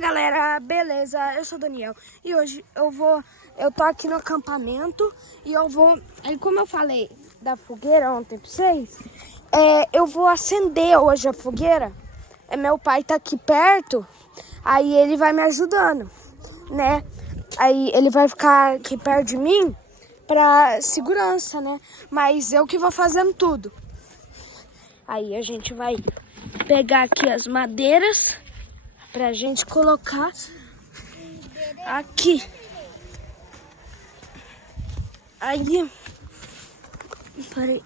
galera, beleza? Eu sou o Daniel e hoje eu tô aqui no acampamento e aí como eu falei da fogueira ontem pra vocês, eu vou acender hoje a fogueira. Meu pai tá aqui perto, aí ele vai me ajudando, né? Aí ele vai ficar aqui perto de mim pra segurança, né? Mas eu que vou fazendo tudo. Aí a gente vai pegar aqui as madeiras pra gente colocar aqui. Aí, peraí.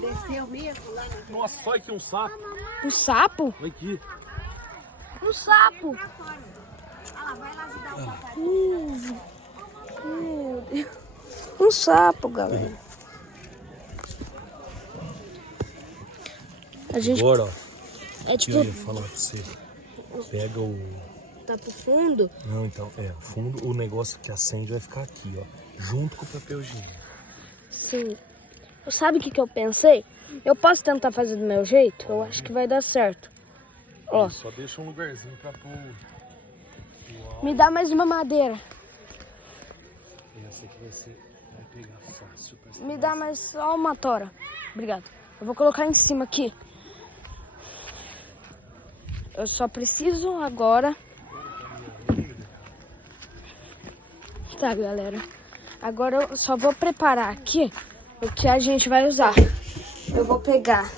Desceu mesmo lá no... Nossa, olha aqui um sapo. Um sapo? Olha aqui. Um sapo. Vai lá ajudar o papai. Meu Deus. Um sapo, galera. A gente... Agora, ó. É tipo... Eu ia falar pra você. Pega o... Tá pro fundo? Não, então, o fundo, o negócio que acende vai ficar aqui, ó. Junto com o papel higiênico. Sim. Sabe o que eu pensei? Eu posso tentar fazer do meu jeito? Eu acho que vai dar certo. Ó. Só deixa um lugarzinho pra pôr o Me dá mais uma madeira. Essa aqui vai pegar fácil. Me dá mais só uma tora. Obrigado. Eu vou colocar em cima aqui. Eu só preciso agora... Tá, galera. Agora eu só vou preparar aqui o que a gente vai usar. Eu vou pegar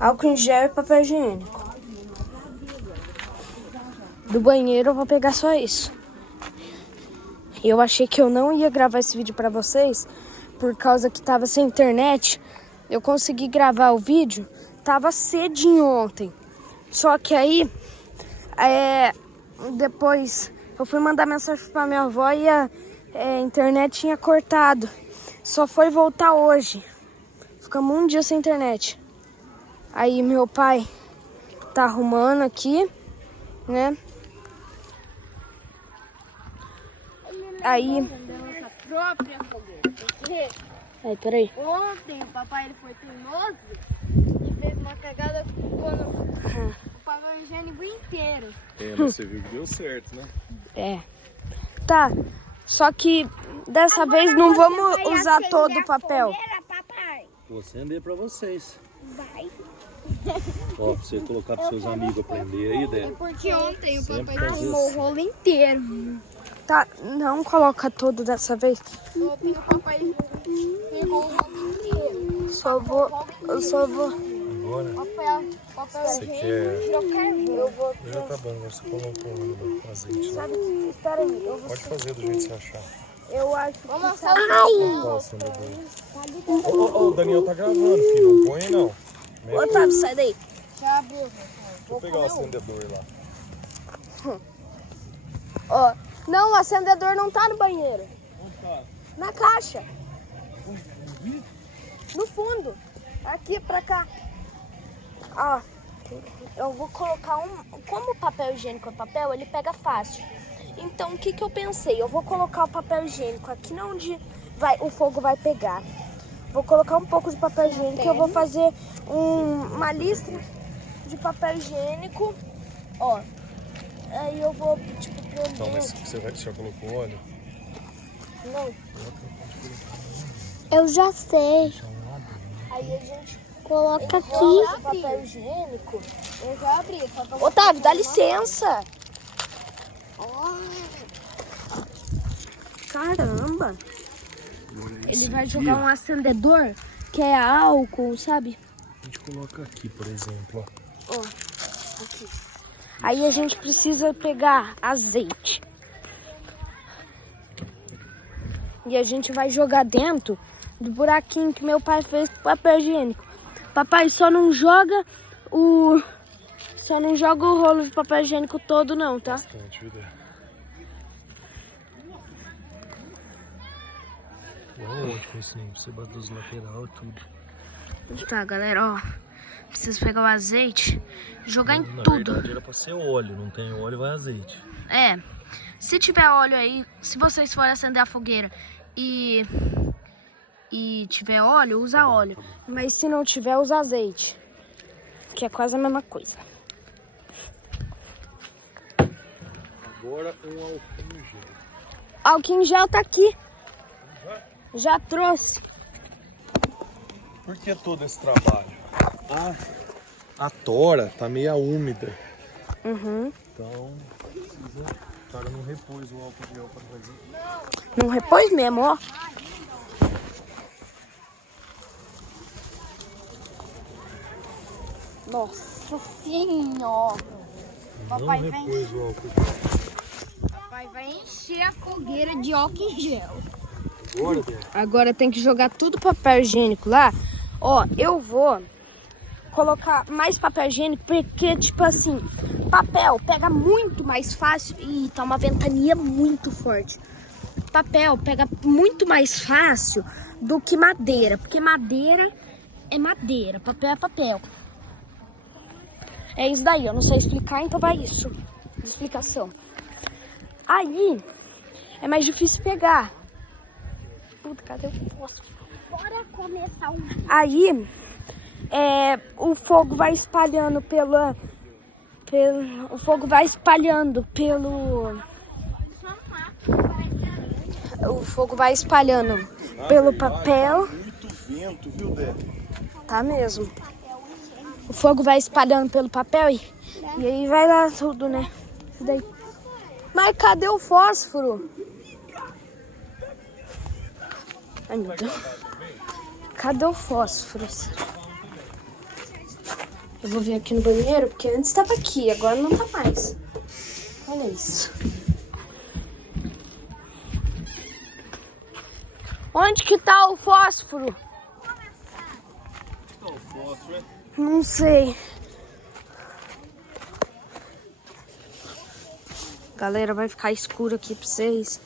álcool em gel e papel higiênico. Do banheiro eu vou pegar só isso. Eu achei que eu não ia gravar esse vídeo pra vocês por causa que tava sem internet. Eu consegui gravar o vídeo, tava cedinho ontem. Só que aí, depois eu fui mandar mensagem pra minha avó e a internet tinha cortado. Só foi voltar hoje. Ficamos um dia sem internet. Aí meu pai tá arrumando aqui, né? Aí... Nossa própria fogueira. Aí, peraí. Ontem o papai ele foi teimoso e fez uma cagada com o papel higiênico inteiro. Mas você viu que deu certo, né? Tá. Só que dessa vez não vamos usar todo o papel. Papai. Vou acender pra vocês. Vai. Ó, pra você colocar pros seus amigos aprender aí, Dé. Porque ontem o Sempre papai fazer queimou o assim. rolo inteiro. Tá, não coloca todo dessa vez. Ontem o papai queimou o rolo inteiro. Eu só vou. Agora, Papel você quer... eu quero ver. Eu vou. Já tá bom, agora você coloca o azeite lá. Sabe, espera aí. Eu vou. Pode fazer do jeito que você achar. Eu acho que. Vamos Qual o acendedor? Ô, o Daniel tá gravando, filho. Não põe não. Otávio, sai daí. Já abriu. Deixa eu pegar o acendedor lá. Ó. Não, o acendedor não tá no banheiro. Onde tá? Na caixa. No fundo. Aqui pra cá. Ó. Eu vou colocar Como o papel higiênico é papel, ele pega fácil. Então, o que eu pensei? Eu vou colocar o papel higiênico aqui onde o fogo vai pegar. Vou colocar um pouco de papel higiênico e eu vou fazer uma lista de papel higiênico. Ó. Aí eu vou, tipo, prender... Não, mas você já colocou óleo? Não. Eu já sei. Aí a gente Coloca coloca o papel higiênico. Eu já abri. Só que eu... Otávio, dá licença. Caramba. Ele vai jogar um acendedor que é álcool, sabe? A gente coloca aqui, por exemplo, ó. Ó, aqui. Aí a gente precisa pegar azeite. E a gente vai jogar dentro do buraquinho que meu pai fez com papel higiênico. Papai, só não joga o rolo de papel higiênico todo não, tá? Bastante, viu, Dé? Onde com isso aí? Você bater os lateral e tudo. Tá, galera, ó. Preciso pegar o azeite e jogar em Na tudo. verdade era pra ser óleo, não tem óleo, vai azeite. Se tiver óleo aí, se vocês forem acender a fogueira e tiver óleo, usa óleo. Mas se não tiver, usa azeite. Que é quase a mesma coisa. agora um álcool em gel. Álcool em gel tá aqui. Já trouxe. Por que todo esse trabalho? A tora tá meio úmida. Uhum. Então, precisa... O cara não repôs o álcool em gel pra fazer. Não repôs mesmo, ó. Nossa senhora. Não Papai vai repôs o álcool em gel. Papai vai encher a fogueira de álcool em gel. Agora, Bia? Agora tem que jogar tudo papel higiênico lá. Ó, eu vou colocar mais papel higiênico porque, tipo assim, papel pega muito mais fácil e tá uma ventania muito forte. Papel pega muito mais fácil do que madeira, porque madeira é madeira, papel é papel. É isso daí, eu não sei explicar, então vai isso. Explicação. Aí, é mais difícil pegar. Puta, cadê o fósforo? Bora começar um... Aí, o fogo vai espalhando o fogo vai espalhando o fogo vai espalhando pelo papel. Muito vento, viu, Dé? Tá mesmo. O fogo vai espalhando pelo papel e aí vai lá tudo, né? Isso daí. Mas cadê o fósforo? Ai, meu Deus. Cadê o fósforo? Eu vou vir aqui no banheiro, porque antes estava aqui, agora não tá mais. Olha isso. Onde que tá o fósforo? Onde tá o fósforo, é? Não sei. Galera, vai ficar escuro aqui pra vocês.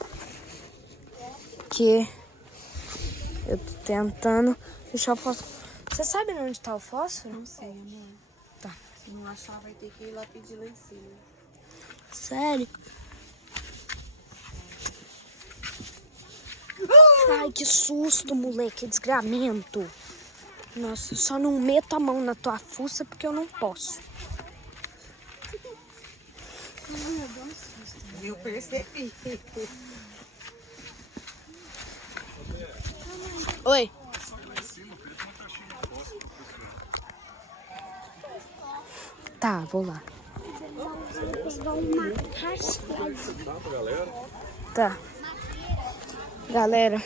Que eu tô tentando deixar o fósforo. Você sabe onde tá o fósforo? Não sei, amor. Tá. Se não achar, vai ter que ir lá pedir lá em cima. Sério? Ai, que susto, moleque, desgramento. Nossa, eu só não meto a mão na tua fuça porque eu não posso. Eu percebi. Oi. Tá, vou lá. Tá. Galera,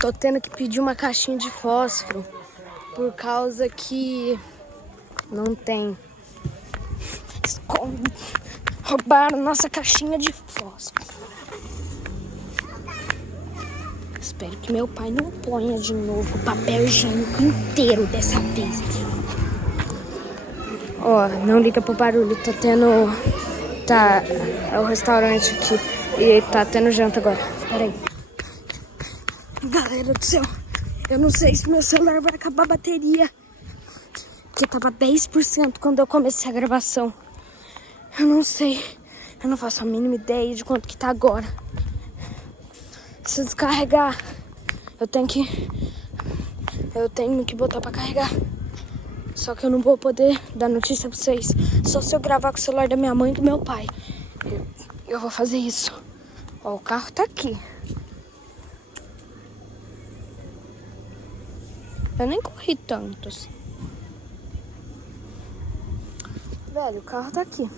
tô tendo que pedir uma caixinha de fósforo por causa que não tem. Roubaram nossa caixinha de fósforo. Espero que meu pai não ponha de novo o papel higiênico inteiro dessa vez. Ó, não liga pro barulho, tá tendo... Tá, é o restaurante aqui e tá tendo janta agora. Pera aí. Galera do céu, eu não sei se meu celular vai acabar a bateria. Porque tava 10% quando eu comecei a gravação. Eu não sei, eu não faço a mínima ideia de quanto que tá agora. Se descarregar, eu tenho que botar pra carregar. Só que eu não vou poder dar notícia pra vocês. Só se eu gravar com o celular da minha mãe e do meu pai. Eu vou fazer isso. Ó, o carro tá aqui. Eu nem corri tanto assim. Velho, o carro tá aqui.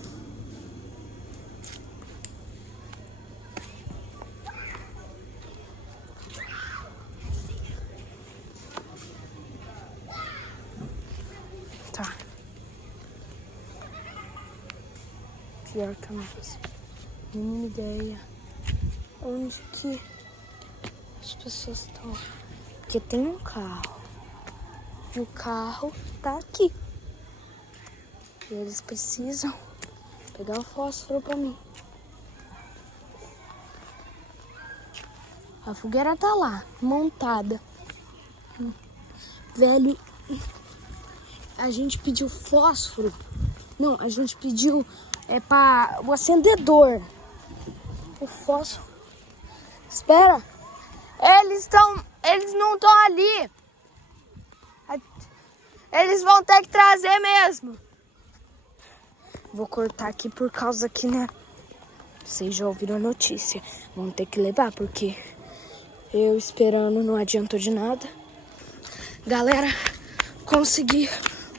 Tá. Pior que eu não faço nenhuma ideia onde que as pessoas estão. Porque tem um carro. E o carro tá aqui. E eles precisam pegar o fósforo pra mim. A fogueira tá lá, montada. Velho, a gente pediu fósforo. Não, a gente pediu para o acendedor. O fósforo. Espera. Eles não estão ali. Eles vão ter que trazer mesmo. Vou cortar aqui por causa que, né? Vocês já ouviram a notícia. Vão ter que levar, porque eu esperando não adiantou de nada. Galera, consegui.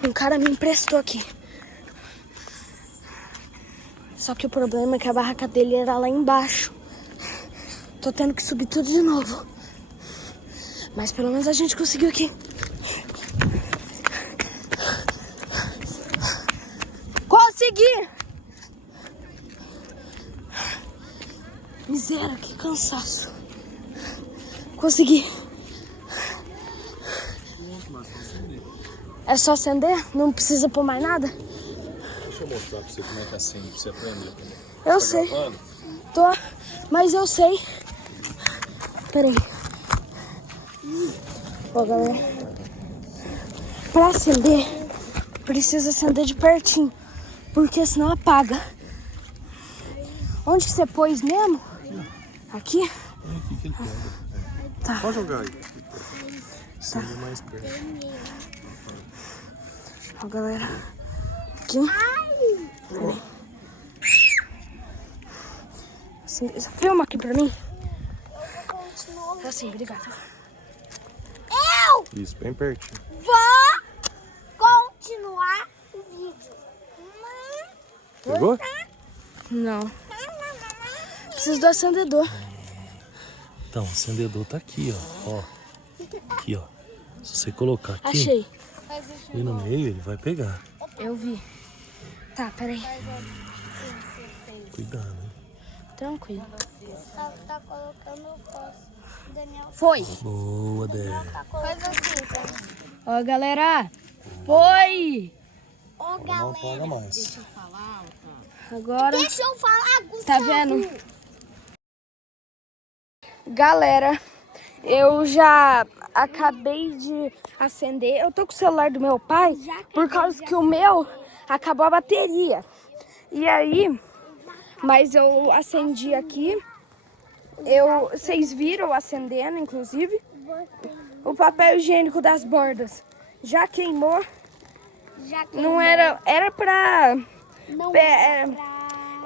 Um cara me emprestou aqui. Só que o problema é que a barraca dele era lá embaixo. Tô tendo que subir tudo de novo. Mas pelo menos a gente conseguiu aqui. Consegui! Miséria, que cansaço. Consegui. É só acender? Não precisa pôr mais nada? Deixa eu mostrar pra você como é que acende, pra você aprender também. Eu sei. Gravando? Tô, mas eu sei. Pera aí. Ó, galera. Pra acender, precisa acender de pertinho. Porque senão apaga. Onde que você pôs mesmo? Aqui? É aqui que ele pega. Tá. Pode jogar aí. Acende mais perto. Ó, galera. Aqui. Peraí. Assim, filma aqui pra mim. Assim, obrigada. Isso, bem pertinho. Vou continuar o vídeo. Pegou? Não. Preciso do acendedor. Então, o acendedor tá aqui, ó. Aqui, ó. Se você colocar aqui Achei. e no meio, ele vai pegar. Eu vi. Tá, peraí. Cuidado, hein? Tranquilo. Tá colocando o fósforo. Daniel, Foi. Boa, Dé. faz assim, tá? Ó, galera. Foi. Ô, Não apaga mais. Agora. deixa eu falar, Gustavo. Tá vendo? Galera, eu já acabei de acender. Eu tô com o celular do meu pai por causa que o meu acabou a bateria. E aí, mas eu acendi aqui. Vocês viram eu acendendo, inclusive. O papel higiênico das bordas já queimou. Não era pra... Não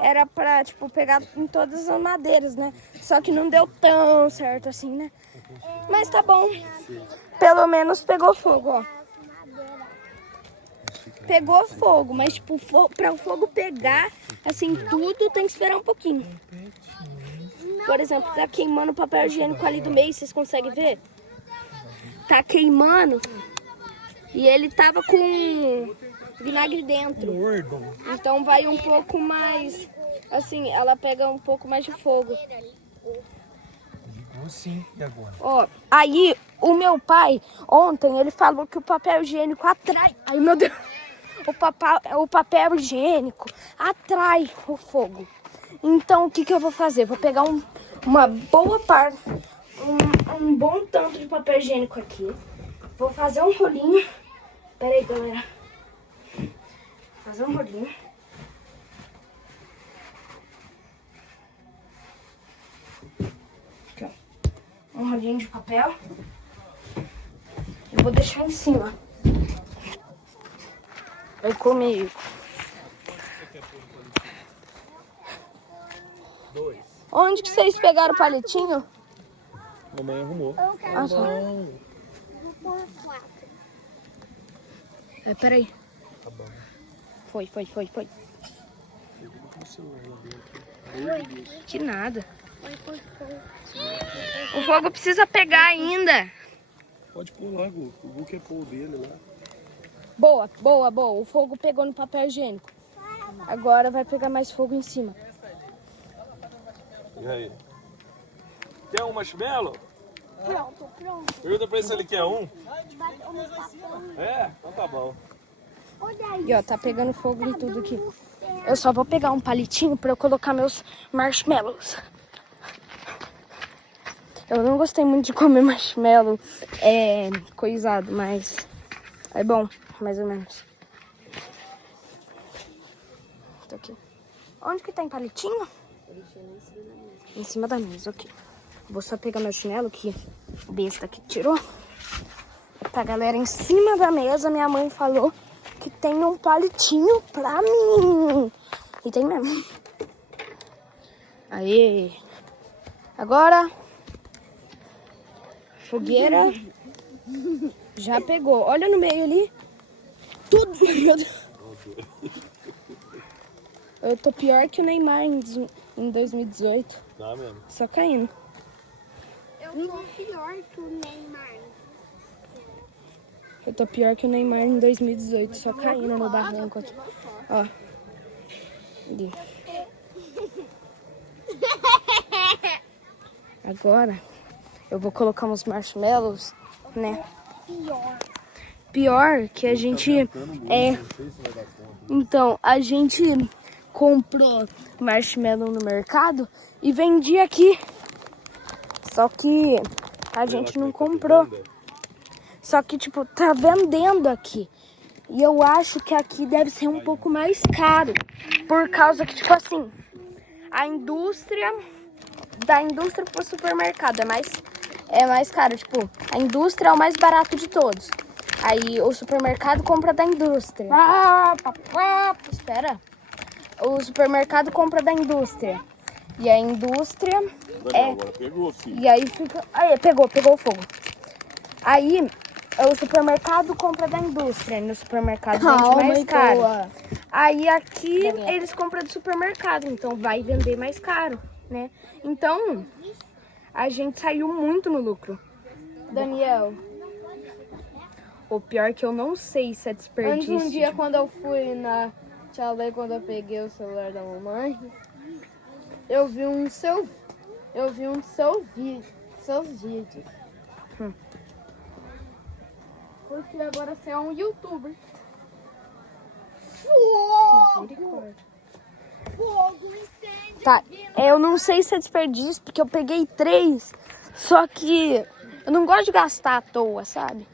Era pra, tipo, pegar em todas as madeiras, né? Só que não deu tão certo assim, né? Mas tá bom. Pelo menos pegou fogo, ó. Pegou fogo, mas, tipo, pra o fogo pegar, assim, tudo tem que esperar um pouquinho. Por exemplo, tá queimando o papel higiênico ali do meio, vocês conseguem ver? Tá queimando e ele tava com vinagre dentro. Então vai um pouco mais, assim, ela pega um pouco mais de fogo. Ligou sim, e agora? Ó, aí o meu pai, ontem, ele falou que o papel higiênico atrai. Ai, meu Deus. O papel higiênico atrai o fogo. Então, o que eu vou fazer? Vou pegar uma boa parte, um bom tanto de papel higiênico aqui. Vou fazer um rolinho. Pera aí, galera. Fazer um rolinho. Aqui, ó. Um rolinho de papel. Eu vou deixar em cima. Vai comigo. Onde que vocês pegaram o palitinho? Mamãe arrumou. Eu quero Ah, só. pôr 4. Peraí. Tá bom. Foi. Pegou o celular lá dentro. Que nada. Foi. O fogo precisa pegar ainda. Pode pôr lá, Gu. O Gu quer pôr o dele lá. Boa. O fogo pegou no papel higiênico. Agora vai pegar mais fogo em cima. E aí? Quer um marshmallow? Pronto. Pergunta pra ele se ele quer um. Bateu no papel. É? Então tá bom. Olha aí. E ó, tá pegando fogo em tudo aqui. Eu só vou pegar um palitinho pra eu colocar meus marshmallows. Eu não gostei muito de comer marshmallow coisado, mas é bom, mais ou menos. Tô aqui. Onde que tem palitinho? Em cima da mesa, ok. Vou só pegar meu chinelo que o besta aqui tirou. Pra galera em cima da mesa, minha mãe falou que tem um palitinho pra mim. E tem mesmo. Aí. Agora. Fogueira. Já pegou. Olha no meio ali. Tudo. Meu Deus. Eu tô pior que o Neymar em 2018. Tá mesmo. Só caindo. Eu tô pior que o Neymar. Eu tô pior que o Neymar em 2018. Só caindo no barranco aqui. Ó. Ali. Agora eu vou colocar uns marshmallows, né? Pior que a gente Então, a gente comprou marshmallow no mercado e vendia aqui. Só que a gente não comprou. Só que, tipo, tá vendendo aqui. E eu acho que aqui deve ser um pouco mais caro. Por causa que, tipo assim, a indústria... Da indústria pro supermercado é mais caro. Tipo, a indústria é o mais barato de todos. Aí o supermercado compra da indústria. Espera. O supermercado compra da indústria. E a indústria Agora pegou, filho. E aí fica... Aí, pegou o fogo. Aí o supermercado compra da indústria. No supermercado vende mais caro. Aí aqui eles compram do supermercado. Então vai vender mais caro, né? Então a gente saiu muito no lucro. Daniel, o pior é que eu não sei se é desperdício. Antes um dia quando eu fui na Tchau, quando eu peguei o celular da mamãe, eu vi seus vídeos. Porque agora você é um youtuber. Fogo, incêndio. Tá, eu não sei se é desperdício, porque eu peguei 3. Só que eu não gosto de gastar à toa, sabe?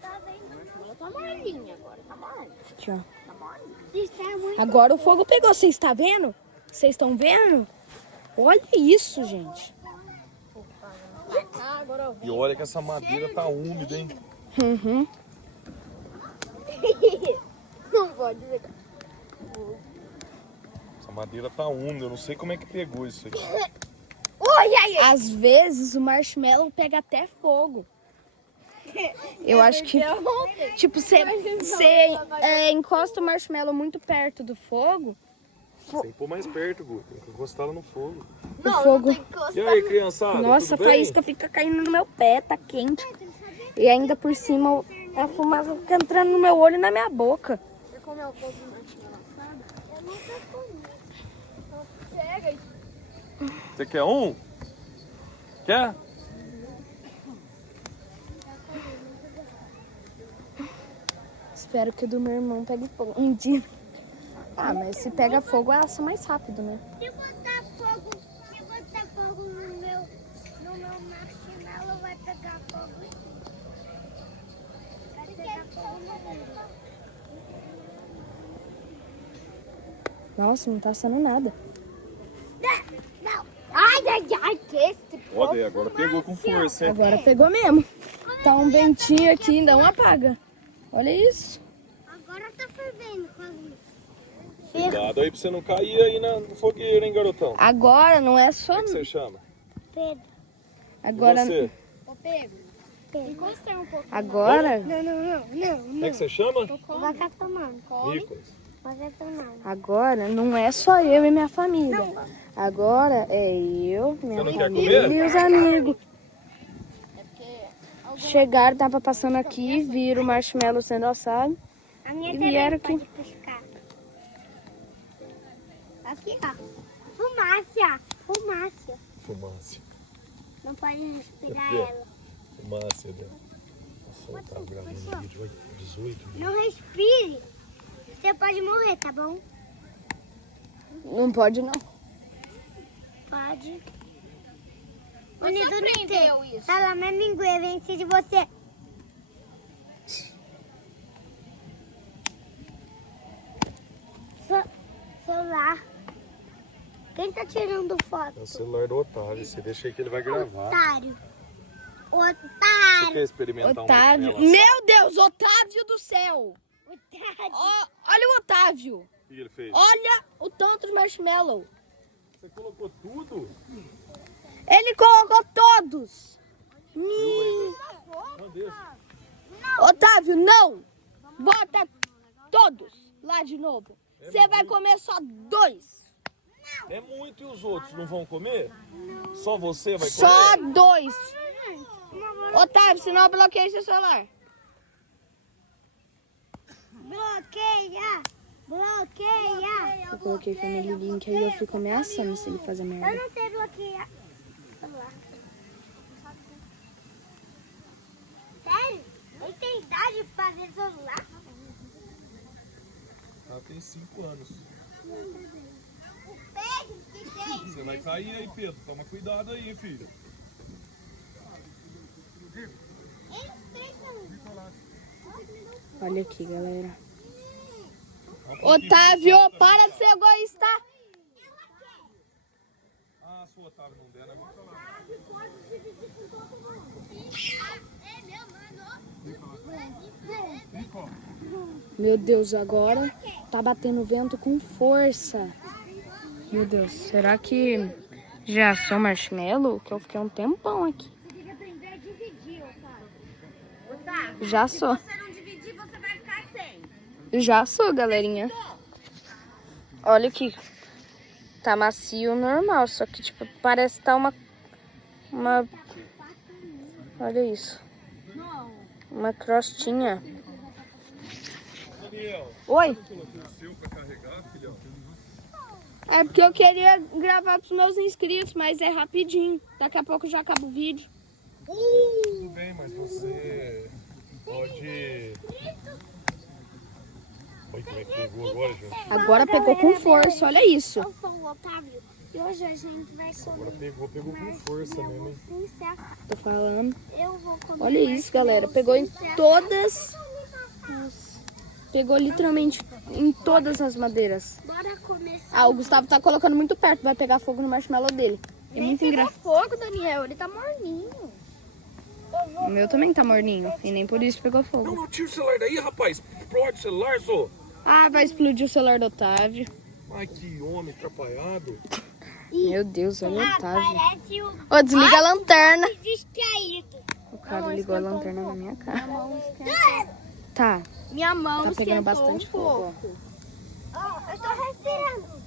Tá vendo? Tá molinha agora, tá molinha. Aqui, ó. Tá molinha. Isso é muito... Agora o fogo pegou, vocês estão vendo? Vocês estão vendo? Olha isso, gente. E olha que essa madeira tá úmida, hein? Uhum. Não pode ver. Essa madeira tá úmida, eu não sei como é que pegou isso aqui. Às vezes o marshmallow pega até fogo. Eu acho que, tipo, você encosta o marshmallow muito perto do fogo. Tem que pôr mais perto, Gu. Tem que encostar ela no fogo. O fogo. E aí, criançada? Nossa, a tudo bem? faísca fica caindo no meu pé, tá quente. E ainda por cima a fumaça fica entrando no meu olho e na minha boca. Você comeu um pouco de marshmallow assado? Eu nunca comi. Pega e... Você quer um? Quer? Espero que o do meu irmão pegue fogo um dia. Ah, mas se pega fogo, assa mais rápido, né? Se botar fogo no meu marshmallow, vai pegar fogo. Vai pegar fogo no meu. Nossa, não tá assando nada. Não. Ai, que esse Ó, daí agora pegou com força, hein? Agora pegou mesmo. Tá um ventinho aqui, não apaga. Olha isso. Agora tá fervendo quase. Cuidado aí pra você não cair aí na fogueira, hein, garotão? Agora não é só... Como é que você chama? Pedro. Agora... E você? Ô, Pedro. Encostei um pouco. Agora... Como é que você chama? Vai cá tomando. Nicolas. Vai cá tomando. Agora não é só eu e minha família. Agora é eu, minha Você não quer família comer? e os amigos. Chegaram, tava passando aqui, viram o marshmallow sendo assado. A minha E também vieram pode aqui. piscar. Aqui, ó. Fumácia. Fumácia. Fumaça. Não pode respirar Aqui, ó. ela. Fumaça, Edel. Nossa, tá gravando o vídeo. Olha, 18 mil. Não respire. Você pode morrer, tá bom? Não pode não. Pode. Você aprendeu isso? Ela me minguei, venci de você. Celular. Quem tá tirando foto? É o celular do Otávio. Você deixa aí que ele vai gravar. Otário. Você Otário. quer experimentar Otávio. um marshmallow? Meu Deus, Otávio do céu. Otário. Olha o Otávio. O que ele fez? Olha o tanto de marshmallow. Você colocou tudo? Ele colocou todos. Não deixa. Otávio, não. Bota todos lá de novo. Você vai comer só 2. É muito e os outros não vão comer? Só você vai comer? Só 2. Otávio, senão eu bloqueio seu celular. Bloqueia! Bloqueia! Eu coloquei Family Link aí eu fico ameaçando se ele fazer merda. Eu não sei bloquear. Celular. Sério? Ele tem idade pra fazer celular? Ela tem 5 anos. Pedro, que tem? Você vai cair aí, Pedro. Toma cuidado aí, filho. Eles três não. Olha aqui, galera. Otávio, para de ser egoísta. Ah, se o Otávio não der, nós vamos falar. Meu Deus, agora tá batendo vento com força. Meu Deus, será que já sou marshmallow? Que eu fiquei um tempão aqui. Você tem que aprender a dividir, Otávio. Já sou. Se você não dividir, você vai ficar sem. Já sou, galerinha. Olha aqui. Tá macio normal, só que tipo, parece que tá uma... Olha isso. Uma crostinha. Daniel, Oi? você colocou o seu pra carregar, filhão? É porque eu queria gravar pros meus inscritos, mas é rapidinho. Daqui a pouco já acaba o vídeo. Tudo bem, mas você pode... Olha como é que pegou agora, gente. Agora pegou com força, olha isso. Eu sou o Otávio e hoje a gente vai Agora comer. pegou com força mesmo, hein? Tô falando. Eu vou comer. Olha isso, galera. Pegou em todas... Pegou literalmente em todas as madeiras. Bora começar. Ah, o Gustavo tá colocando muito perto, vai pegar fogo no marshmallow dele. É muito engraçado. fogo, Daniel. Ele tá morninho. O meu também tá morninho e nem por isso pegou fogo. Não, tira o celular daí, rapaz. Explode o celular, só. Ah, vai explodir o celular do Otávio. Ai, que homem atrapalhado. Meu Deus, olha o Otávio. Parece o Ô, desliga a lanterna. distraído. O cara ligou a lanterna na minha cara. Tá, Minha mão tá pegando esquentou bastante um fogo. pouco. Eu tô respirando.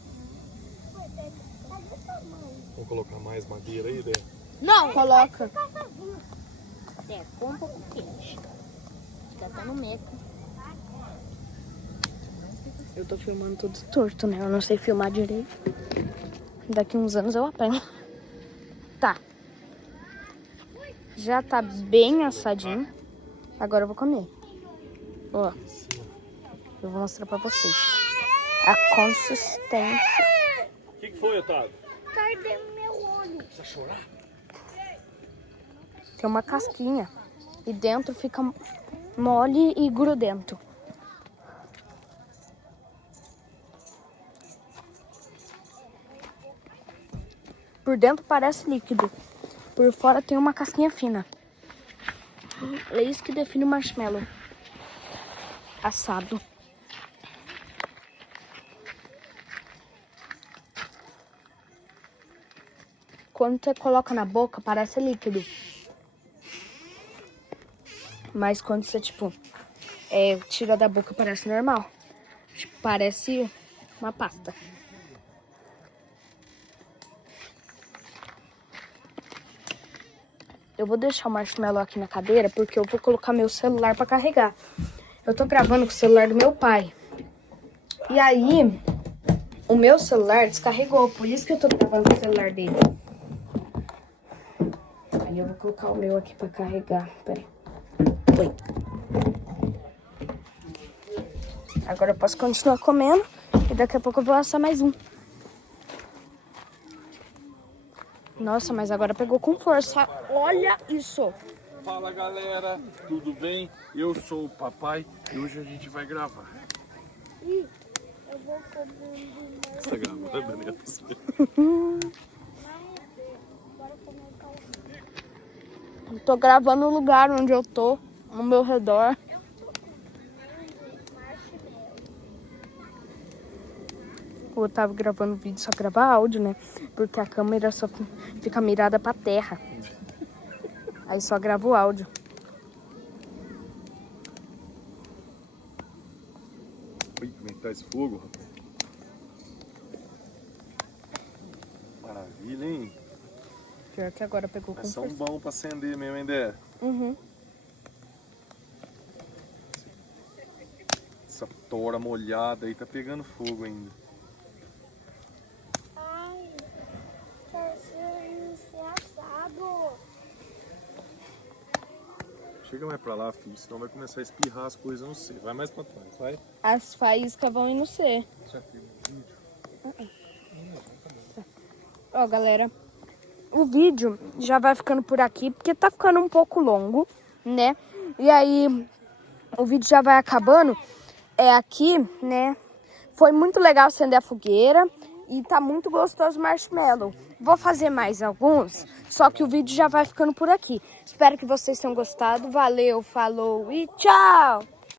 Vamos colocar mais madeira aí, Dé? Não, coloca. É, ficou um pouco quente. Fica até no meca. Eu tô filmando tudo torto, né? Eu não sei filmar direito. Daqui uns anos eu aprendo. Tá. Já tá bem assadinho. Agora eu vou comer. Ó. Eu vou mostrar pra vocês. A consistência. O que foi, Otávio? Tá ardendo meu olho. Precisa chorar? Tem uma casquinha. E dentro fica mole e grudento. Por dentro parece líquido. Por fora tem uma casquinha fina. É isso que define o marshmallow. Assado. Quando você coloca na boca, parece líquido. Mas quando você, tipo, tira da boca, parece normal. Tipo, parece uma pasta. Eu vou deixar o marshmallow aqui na cadeira porque eu vou colocar meu celular pra carregar. Eu tô gravando com o celular do meu pai. E aí, o meu celular descarregou, por isso que eu tô gravando com o celular dele. Aí eu vou colocar o meu aqui pra carregar. Pera aí. Oi. Agora eu posso continuar comendo e daqui a pouco eu vou assar mais um. Nossa, mas agora pegou com força. Olha isso. Fala, galera. Tudo bem? Eu sou o papai e hoje a gente vai gravar. Eu vou comer. Você tá gravando, Daniel? Tô gravando o lugar onde eu tô, no meu redor. o Otávio gravando vídeo, só gravar áudio, né? Porque a câmera só fica mirada pra terra. Aí só grava o áudio. Ui, como é que tá esse fogo, rapaz? Maravilha, hein? Pior que agora pegou com São força. bons pra acender mesmo, hein, Dé? Uhum. Essa tora molhada aí tá pegando fogo ainda. Ai, quero ser assado. Chega mais pra lá, filho, senão vai começar a espirrar as coisas, não sei. Vai mais pra trás, vai. As faíscas vão ir no C. Já tem um vídeo? Ó, galera, o vídeo já vai ficando por aqui, porque tá ficando um pouco longo, né? E aí, o vídeo já vai acabando. É aqui, né? Foi muito legal acender a fogueira e tá muito gostoso o marshmallow. Vou fazer mais alguns, só que o vídeo já vai ficando por aqui. Espero que vocês tenham gostado. Valeu, falou e tchau!